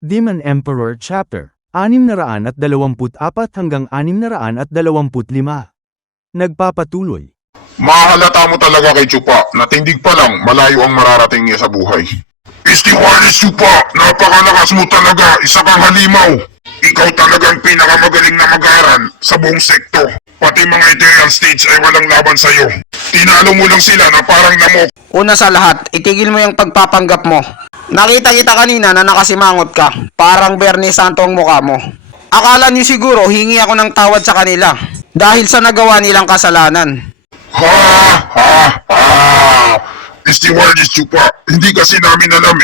Demon Emperor Chapter 624 hanggang 625. Nagpapatuloy. Mahalata mo talaga kay Chupa na tindig pa lang malayo ang mararating niya sa buhay. Istiwalis Chupa, napakalakas mo talaga, isa kang halimaw. Ikaw talagang pinakamagaling na mag-aaral sa buong sekto. Pati mga ethereal stage ay walang laban sa'yo. Tinalo mo lang sila na parang lamok. Una sa lahat, itigil mo yung pagpapanggap mo. Nakita kita kanina na nakasimangot ka. Parang Bernie Santo ang mukha mo. Akala niyo siguro hingi ako ng tawad sa kanila dahil sa nagawa nilang kasalanan. Ha! Istiwalis Chupa, hindi kasi namin alam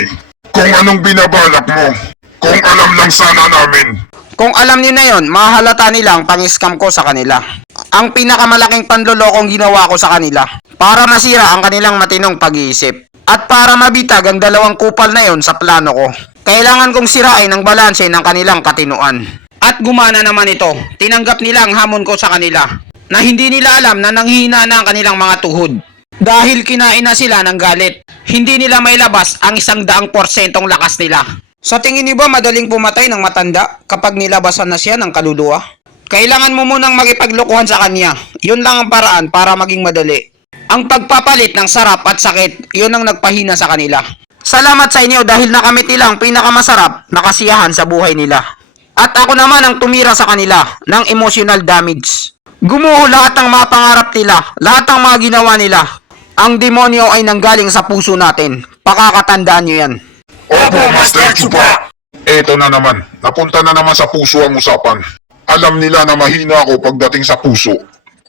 kung anong binabalak mo. Kung alam lang sana namin. Kung alam niyo na yon, mahalata nila ang pang-scam ko sa kanila. Ang pinakamalaking panlolokong ginawa ko sa kanila para masira ang kanilang matinong pag-iisip. At para mabitag ang dalawang kupal na yon sa plano ko, kailangan kong sirain ang balanse ng kanilang katinuan. At gumana naman ito. Tinanggap nila ang hamon ko sa kanila na hindi nila alam na nanghihina na ang kanilang mga tuhod. Dahil kinain na sila ng galit, hindi nila mailabas ang 100% lakas nila. Sa tingin niyo ba madaling pumatay ng matanda kapag nilabasan na siya ng kaluluwa? Kailangan mo munang makipaglokohan sa kanya. Yun lang ang paraan para maging madali. Ang pagpapalit ng sarap at sakit, yun ang nagpahina sa kanila. Salamat sa inyo dahil nakamit nila ang pinakamasarap na kasiyahan sa buhay nila. At ako naman ang tumira sa kanila ng emotional damage. Gumuho lahat ng mga pangarap nila, lahat ng mga ginawa nila. Ang demonyo ay nanggaling sa puso natin. Pakakatandaan nyo yan. Opo, Master Chupa! Eto na naman, napunta na naman sa puso ang usapan. Alam nila na mahina ako pagdating sa puso.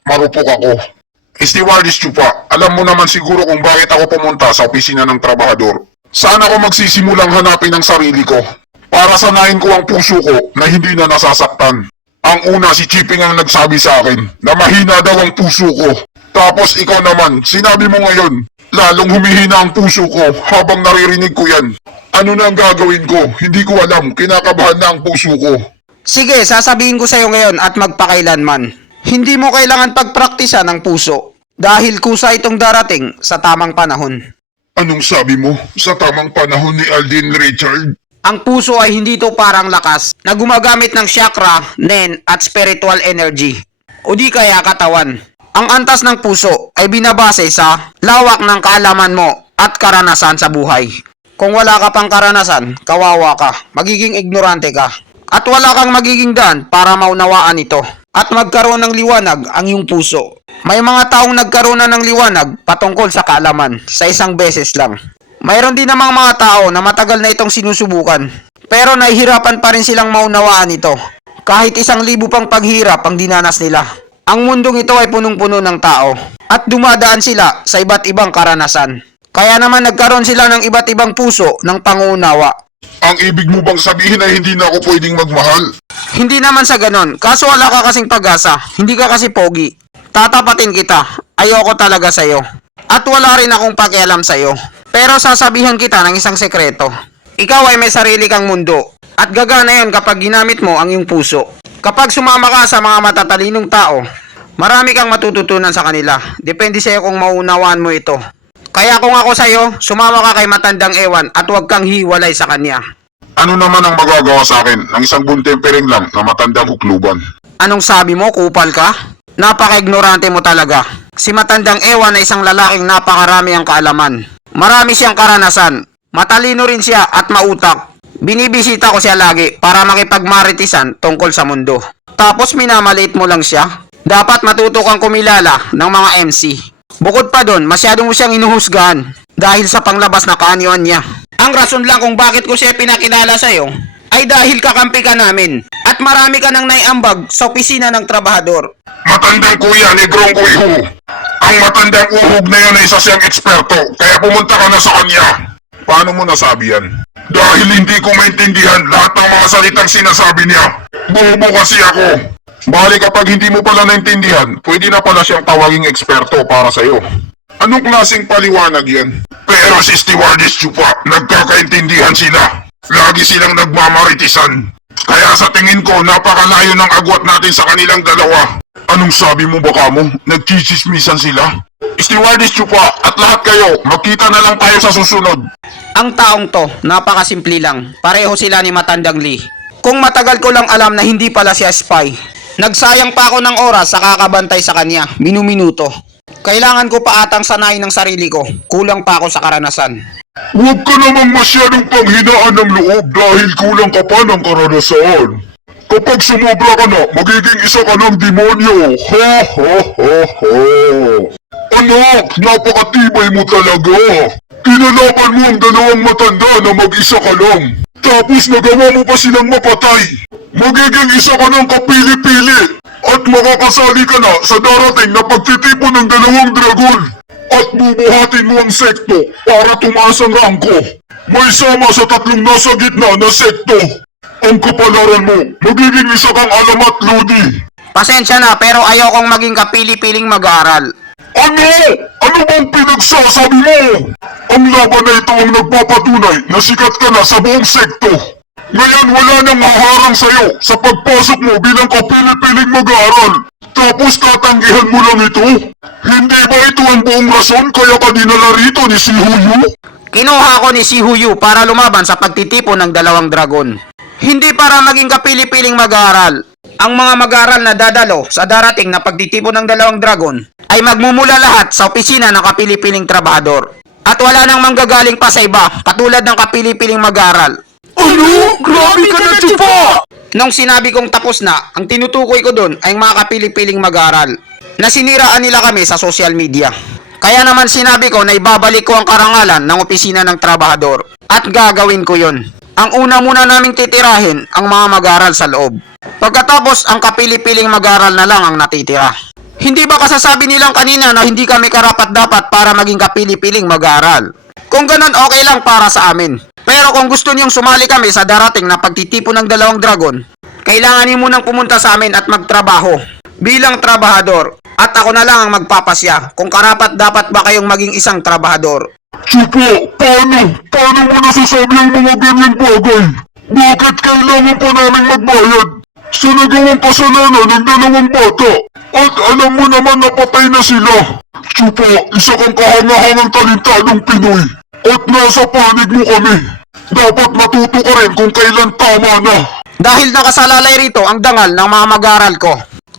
Marupok ako. Istiwalis Chupa, alam mo naman siguro kung bakit ako pumunta sa opisina ng trabahador. Saan ako magsisimulang hanapin ang sarili ko? Para sanayin ko ang puso ko na hindi na nasasaktan. Ang una, si Chipping ang nagsabi sa akin na mahina daw ang puso ko. Tapos ikaw naman, sinabi mo ngayon, lalong humihina ang puso ko habang naririnig ko yan. Ano na ang gagawin ko? Hindi ko alam, kinakabahan na ang puso ko. Sige, sasabihin ko sa iyo ngayon at magpakailanman. Hindi mo kailangan pagpraktisan ng puso dahil kusa itong darating sa tamang panahon. Anong sabi mo? Sa tamang panahon ni Alden Richard? Ang puso ay hindi to parang lakas na gumagamit ng chakra, nen at spiritual energy o di kaya katawan. Ang antas ng puso ay binabase sa lawak ng kaalaman mo at karanasan sa buhay. Kung wala ka pang karanasan, kawawa ka, magiging ignorante ka, at wala kang magiging daan para maunawaan ito at magkaroon ng liwanag ang iyong puso. May mga taong nagkaroon na ng liwanag patungkol sa kaalaman sa isang beses lang. Mayroon din namang mga tao na matagal na itong sinusubukan, pero nahihirapan pa rin silang maunawaan ito. Kahit 1,000 pang paghirap ang dinanas nila. Ang mundong ito ay punong-puno ng tao at dumadaan sila sa iba't ibang karanasan. Kaya naman nagkaroon sila ng iba't ibang puso ng pangunawa. Ang ibig mo bang sabihin ay hindi na ako pwedeng magmahal? Hindi naman sa ganon, kaso wala ka kasing pag-asa, hindi ka kasi pogi. Tatapatin kita, ayoko talaga sa'yo. At wala rin akong pakialam sa'yo. Pero sasabihan kita ng isang sekreto. Ikaw ay may sarili kang mundo. At gagana yon kapag ginamit mo ang iyong puso. Kapag sumama ka sa mga matatalinong tao, marami kang matututunan sa kanila. Depende sa'yo kung maunawaan mo ito. Kaya kung ako sa'yo, sumama ka kay matandang ewan at huwag kang hiwalay sa kanya. Ano naman ang magagawa sa akin ng isang buntempering lang na matandang hukluban? Anong sabi mo, kupal ka? Napaka-ignorante mo talaga. Si matandang ewan ay isang lalaking napakarami ang kaalaman. Marami siyang karanasan. Matalino rin siya at mautak. Binibisita ko siya lagi para makipagmaritisan tungkol sa mundo. Tapos minamaliit mo lang siya? Dapat matuto kang kumilala ng mga MC. Bukod pa doon, masyado mo siyang inuhusgahan dahil sa panglabas na kaanyuan niya. Ang rason lang kung bakit ko siya pinakilala sa'yo ay dahil kakampi ka namin at marami ka nang naiambag sa opisina ng trabahador. Matandang kuya, negrong kuiho. Ang matandang uhog na yan ay isa siyang eksperto, kaya pumunta ka na sa kanya. Paano mo nasabi yan? Dahil hindi ko maintindihan lahat ng mga salitang sinasabi niya. Bobo kasi ako. Bali kapag hindi mo pala naintindihan, pwede na pala siyang tawaging eksperto para sa'yo. Anong klaseng paliwanag yan? Pero si Stewardess Chupa, nagkakaintindihan sila. Lagi silang nagmamaritisan. Kaya sa tingin ko, napakalayo ng agwat natin sa kanilang dalawa. Anong sabi mo baka mo? Nagchichismisan sila? Stewardess Chupa at lahat kayo, magkita na lang tayo sa susunod. Ang taong to, napakasimple lang. Pareho sila ni Matandang Lee. Kung matagal ko lang alam na hindi pala siya spy, nagsayang pa ako ng oras sa kakabantay sa kanya, minuminuto. Kailangan ko pa atang sanayin ng sarili ko, kulang pa ako sa karanasan. Huwag ka namang masyadong panghinaan ng loob dahil kulang ka pa ng karanasan. Kapag sumobra ka na, magiging isa ka ng demonyo. Ha ha ha ha. Anak, napakatibay mo talaga. Kinalaban mo ang dalawang matanda na mag-isa ka lang. Tapos nagawa mo pa silang mapatay. Magiging isa ka ng kapili-pili. At makakasali ka na sa darating na pagtitipon ng dalawang dragon. At bubuhatin mo ang sekto para tumaas ang rangko. May sama sa tatlong nasa gitna na sekto. Ang kapalaran mo, magiging isa kang alamat, Lodi. Pasensya na pero ayokong maging kapili-piling mag-aaral. Ano? Ano bang pinagsasabi mo? Ang laban na ito ang nagpapatunay na sikat ka na sa buong sekto. Ngayon wala nang haharang sa'yo sa pagpasok mo bilang kapili-piling mag-aaral. Tapos tatanggihan mo lang ito? Hindi ba ito ang buong rason kaya ka dinala rito ni si Huyu? Kinuha ko ni si Huyu para lumaban sa pagtitipon ng dalawang dragon. Hindi para maging kapili-piling mag-aaral. Ang mga mag-aaral na dadalo sa darating na pagtitipon ng dalawang dragon ay magmumula lahat sa opisina ng kapili-piling trabahador. At wala nang manggagaling pa sa iba katulad ng kapili-piling mag-aaral. Ano? Grabe ka na, Chupa! Nung sinabi kong tapos na, ang tinutukoy ko doon ay mga kapili-piling mag-aaral na siniraan nila kami sa social media. Kaya naman sinabi ko na ibabalik ko ang karangalan ng opisina ng trabahador at gagawin ko yon. Ang una muna naming titirahin ang mga mag-aaral sa loob. Pagkatapos ang kapili-piling mag-aaral na lang ang natitira. Hindi ba kasasabi nilang kanina na hindi kami karapat-dapat para maging kapili-piling mag-aaral? Kung ganun okay lang para sa amin. Pero kung gusto niyong sumali kami sa darating na pagtitipon ng dalawang dragon, kailangan niyo munang pumunta sa amin at magtrabaho bilang trabahador. At ako na lang ang magpapasya kung karapat-dapat ba kayong maging isang trabahador. Chupa, paano? Paano mo nasasabi ang mga ganyan bagay? Bakit kailangan pa namin magbayad? Sa nagawang kasalanan ng dalawang bata. At alam mo naman na patay na sila. Chupa, isa kang kahangahangang talentadong Pinoy. At nasa panig mo kami. Dapat matuto ka rin kung kailan tama na. Dahil nakasalalay rito ang dangal ng mga mag-aaral ko.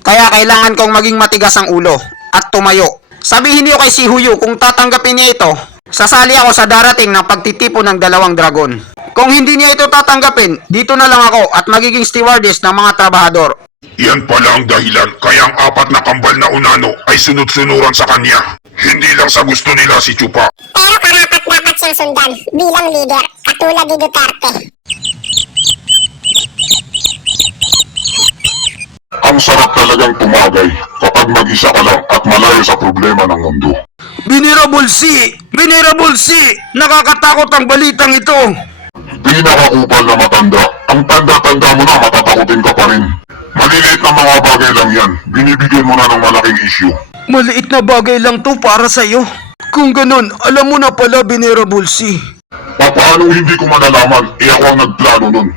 Kaya kailangan kong maging matigas ang ulo at tumayo. Sabihin niyo kay si Huyu kung tatanggapin niya ito, sasali ako sa darating ng pagtitipon ng dalawang dragon. Kung hindi niya ito tatanggapin, dito na lang ako at magiging stewardess ng mga trabahador. Yan pala ang dahilan kaya ang apat na kambal na unano ay sunod-sunuran sa kanya. Hindi lang sa gusto nila si Chupa. Pero karapat-dapat siyang sundan bilang leader, katulad ni Duterte. Ang sarap talagang tumagay kapag mag-isa ka lang at malayo sa problema ng mundo. Venerable C! Venerable C! Nakakatakot ang balitang ito! Pinakakupal na matanda, ang tanda-tanda mo na matatakotin ka pa rin. Maliliit na mga bagay lang yan, binibigyan mo na ng malaking issue. Maliit na bagay lang to para sa'yo. Kung ganun, alam mo na pala, Venerable C. Paano hindi ko malalaman, ako ang nagplano nun.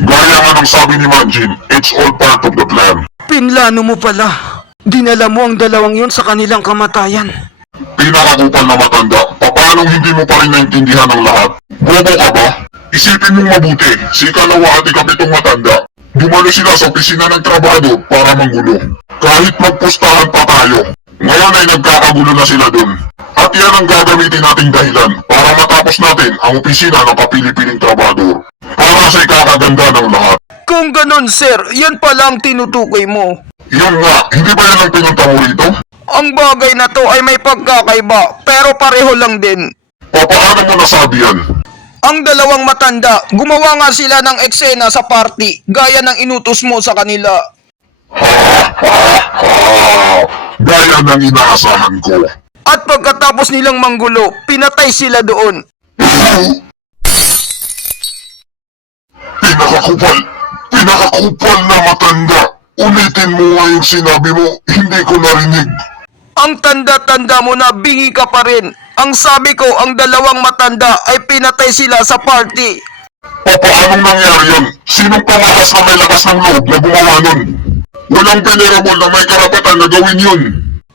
Gaya nga ng sabi ni Manjin, it's all part of the plan. Pinlano mo pala. Dinala mo ang dalawang yun sa kanilang kamatayan. Pinakakupal na matanda, paano hindi mo pa rin naintindihan ang lahat? Bobo ka ba? Isipin mong mabuti, si ikalawa at ikapitong matanda. Dumalo sila sa opisina ng trabaho para manggulo. Kahit magpustahan pa tayo, ngayon ay nagkakagulo na sila dun. At yan ang gagamitin nating dahilan para matapos natin ang opisina ng kapili-piling trabador. Para sa ikakaganda ng lahat. Kung ganun, sir, yan pala ang tinutukoy mo. Yun nga, hindi ba yan ang pinunta mo rito? Ang bagay na to ay may pagkakaiba, pero pareho lang din. Paano mo nasabi yan? Ang dalawang matanda, gumawa nga sila ng eksena sa party, gaya ng inutos mo sa kanila. Gaya ng inaasahan ko. At pagkatapos nilang manggulo, pinatay sila doon. Pinakakupal na matanda. Ulitin mo nga yung sinabi mo, hindi ko narinig. Ang tanda-tanda mo na bingi ka pa rin. Ang sabi ko, ang dalawang matanda ay pinatay sila sa party. Paanong nangyari yun? Sinong pamakas na may lakas ng loob na gumawa nun? Walang venerable na may karapatan na gawin yun.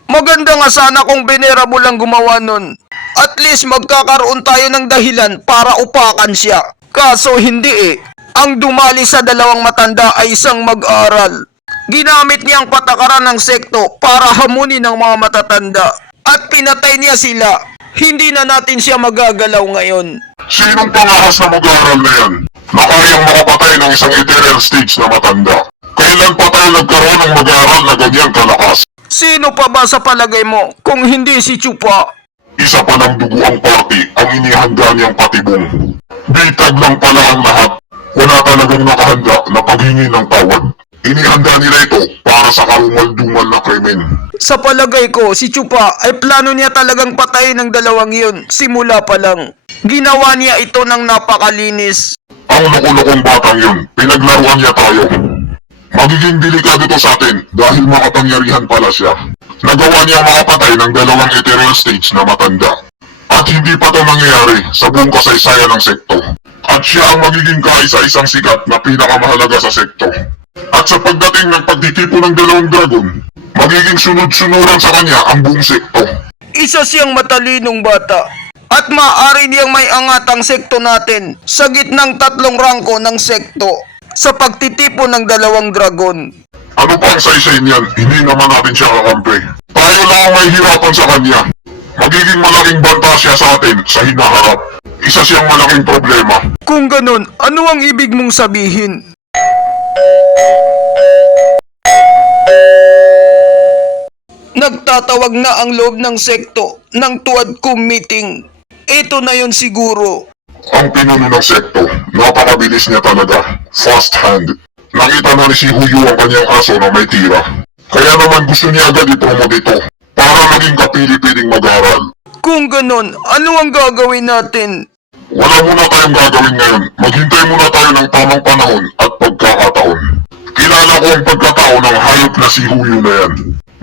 Maganda nga sana kung venerable lang gumawa nun. At least magkakaroon tayo ng dahilan para upakan siya. Kaso hindi eh. Ang dumali sa dalawang matanda ay isang mag-aral. Ginamit niya ang patakaran ng sekto para hamunin ng mga matatanda. At pinatay niya sila. Hindi na natin siya magagalaw ngayon. Sinong pangahas na mag-aaral na yan? Na kayang makapatay ng isang ethereal stage na matanda. Kailan pa tayo nagkaroon ng mag-aaral na ganyan kalakas? Sino pa ba sa palagay mo kung hindi si Chupa? Isa pa ng duguang party ang inihanda niyang patibong. Bitag lang pala ang lahat. Wala talagang nakahanda na paghingi ng tawad. Inihanda nila ito para sa karumal-dumal na krimen. Sa palagay ko, si Chupa ay plano niya talagang patayin ng dalawang yun simula pa lang. Ginawa niya ito ng napakalinis. Ang loko-lokong batang yun, pinaglaruan niya tayo. Magiging delikado to sa atin dahil makapangyarihan pala siya. Nagawa niya makapatay ng dalawang ethereal stage na matanda. At hindi pa to nangyayari sa buong kasaysayan ng sekto. At siya ang magiging kaisa-isang sikat na pinakamahalaga sa sekto. At sa pagdating ng pagtitipo ng dalawang dragon, magiging sunod-sunuran sa kanya ang buong sekto. Isa siyang matalinong bata. At maaari niyang may angatang sekto natin sa gitnang tatlong rangko ng sekto sa pagtitipo ng dalawang dragon. Ano pa ang saysay niyan? Hindi naman natin siya kakampi. Tayo lang ang may hirapan sa kanya. Magiging malaking banta siya sa atin sa hinaharap. Isa siyang malaking problema. Kung ganun, ano ang ibig mong sabihin? Nagtatawag na ang loob ng sekto ng tuwad-kum meeting. Ito na yon siguro. Ang pinuno ng sekto, napakabilis niya talaga. Fast hand. Nakita na ni si Huyo ang kanyang aso na may tira. Kaya naman gusto niya agad i-promote ito para maging kapili-piling mag-aral. Kung ganon, ano ang gagawin natin? Wala muna tayong gagawin ngayon. Maghintay muna tayo ng tamang panahon at pagkakataon. Kilala ko ang pagkatao ng hayop na si Huyo na yan.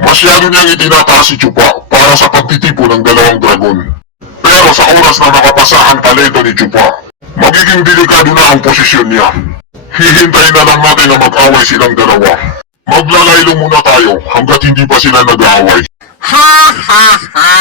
Masyado niyang itinataas si Chupa para sa pagtitipo ng dalawang dragon. Pero sa oras na nakapasa ang talento ni Chupa, magiging delikado na ang posisyon niya. Hihintayin na lang natin na mag-away silang dalawa. Maglalaylo muna tayo hanggat hindi pa sila nag-aaway. Ha ha ha!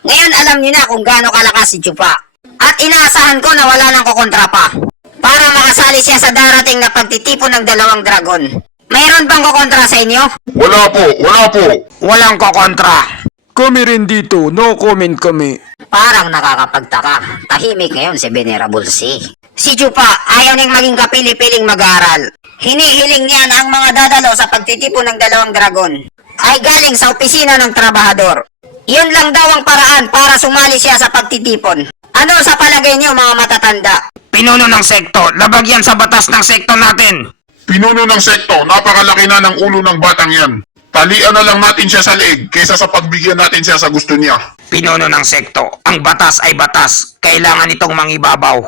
Ngayon alam niyo na kung gaano kalakas si Chupa. At inaasahan ko na wala nang kukontra pa. Para makasali siya sa darating na pagtitipon ng dalawang dragon. Mayroon bang kukontra sa inyo? Wala po, wala po. Walang kokontra. Kami rin dito, no comment kami. Parang nakakapagtaka. Tahimik ngayon si Venerable C. Si Chupa ayaw niyang maging kapili-piling mag-aaral. Hinihiling niya na ang mga dadalo sa pagtitipon ng dalawang dragon ay galing sa opisina ng trabahador. Yun lang daw ang paraan para sumali siya sa pagtitipon. Ano sa palagay niyo mga matatanda? Pinuno ng sekto, labag yan sa batas ng sekto natin. Pinuno ng sekto, napakalaki na ng ulo ng batang yan. Talian na lang natin siya sa leeg kaysa sa pagbigyan natin siya sa gusto niya. Pinuno ng sekto, ang batas ay batas. Kailangan itong mangibabaw.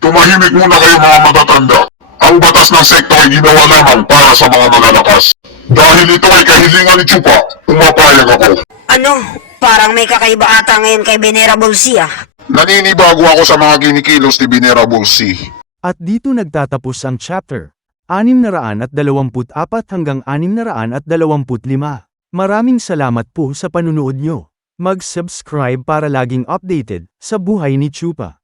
Tumahimik muna kayo mga matatanda. Ang batas ng sekto ay ginawa lamang para sa mga malalakas. Dahil ito ay kahilingan ni Chupa, pumapayag ako. Ano? Parang may kakaiba ata ngayon kay Venerable C ah. Naninibago ako sa mga kinikilos ni Venerable C. At dito nagtatapos ang chapter 624 hanggang 625. Maraming salamat po sa panunood nyo. Mag-subscribe para laging updated sa buhay ni Chupa.